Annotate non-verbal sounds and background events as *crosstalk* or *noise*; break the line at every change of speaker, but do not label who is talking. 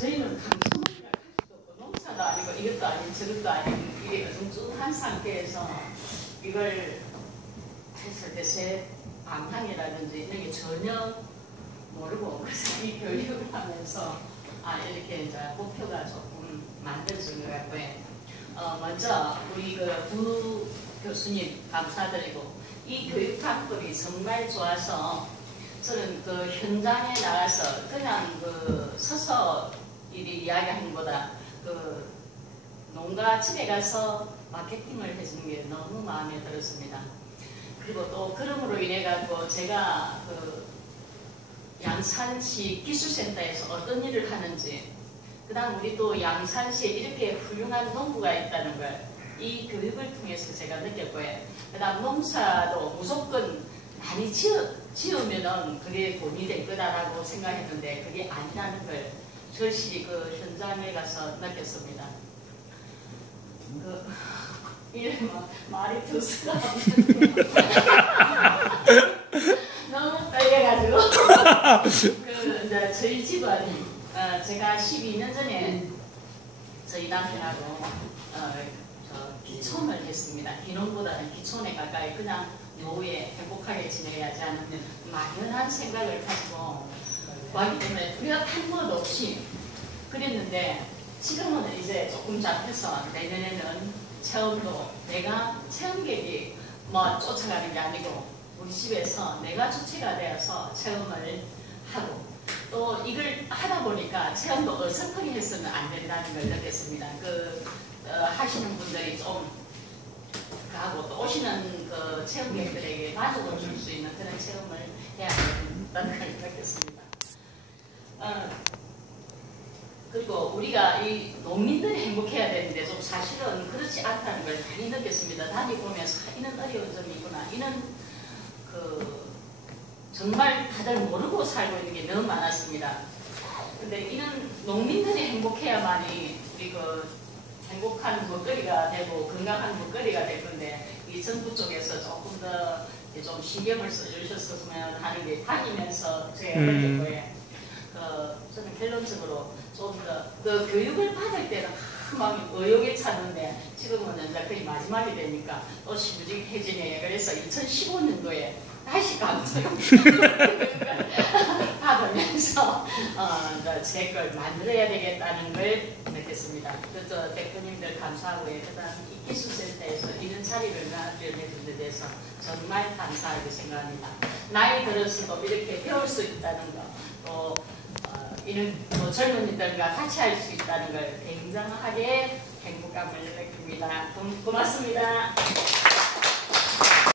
저희는 감성이라 할 수도 없고 농사도 아니고 이것도 아니고 저것도 아니고 이게 어중쭉한 상태에서 이걸 했을 때 제 방향이라든지 이런 게 전혀 모르고 그래서 이 교육을 하면서 아 이렇게 이제 목표가 조금 만들어진 것 같고요. 어, 먼저 우리 그부 교수님 감사드리고 이 교육 방법이 정말 좋아서 저는 그 현장에 나가서 그냥 그 서서 이리 이야기하는 것보다 그 농가 집에 가서 마케팅을 해주는 게 너무 마음에 들었습니다. 그리고 또 그럼으로 인해 가지고 제가 그 양산시 기술센터에서 어떤 일을 하는지 그 다음 우리 또 양산시에 이렇게 훌륭한 농부가 있다는 걸 이 교육을 통해서 제가 느꼈고요. 그 다음 농사도 무조건 많이 지어, 지으면은 그게 돈이 될 거다라고 생각했는데 그게 아니라는 걸 절실히 그 현장에 가서 느꼈습니다. 그 *laughs* 이래 막 말이 두수가 *laughs* 너무 떨려가지고 *laughs* 그 이제 저희 집은 어, 제가 12년 전에 저희 남편하고 어, 저 기촌을 했습니다. 기농보다는 기촌에 가까이 그냥 노후에 행복하게 지내야지 하는 막연한 생각을 가지고 왔기 때문에 뚜렷한 것 없이 그랬는데 지금은 이제 조금 잡혀서 내년에는 체험도 내가 체험객이 뭐 쫓아가는 게 아니고 우리 집에서 내가 주체가 되어서 체험을 하고 또 이걸 하다 보니까 체험도 어설프게 해서는 안 된다는 걸 느꼈습니다. 그 어, 하시는 분들이 좀 가고 또 오시는 그 체험객들에게 만족을 줄 수 있는 그런 체험을 해야 된다는 걸 느꼈습니다. 어, 그리고 우리가 이 농민들이 행복해야 되는데 좀 사실은 그렇지 않다는 걸 많이 느꼈습니다. 다니보면서 아, 이는 어려운 점이 있구나. 이는 그 정말 다들 모르고 살고 있는 게 너무 많았습니다. 근데 이는 농민들이 행복해야만이 우리 그 행복한 먹거리가 되고 건강한 먹거리가 될 건데 이 정부 쪽에서 조금 더 좀 신경을 써주셨으면 하는 게 다니면서 제가
음.
그 저는 결론적으로 좀더그 교육을 받을 때는 막 의욕에 찼는데 지금은 이제 거의 마지막이 되니까 또 시부직해지네. 그래서 2015년도에 다시 감사를 받으면서 *laughs* 어, 제걸 만들어야 되겠다는 걸 느꼈습니다. 그저 대표님들 감사하고요. 그다음 이 기술센터에서 이런 자리를 마련해준 데 대해서 정말 감사하게 생각합니다. 나이 들어서도 이렇게 배울 수 있다는 거, 또 어, 이런 뭐 젊은이들과 같이 할 수 있다는 걸 굉장하게 행복감을 느낍니다. 고- 고맙습니다.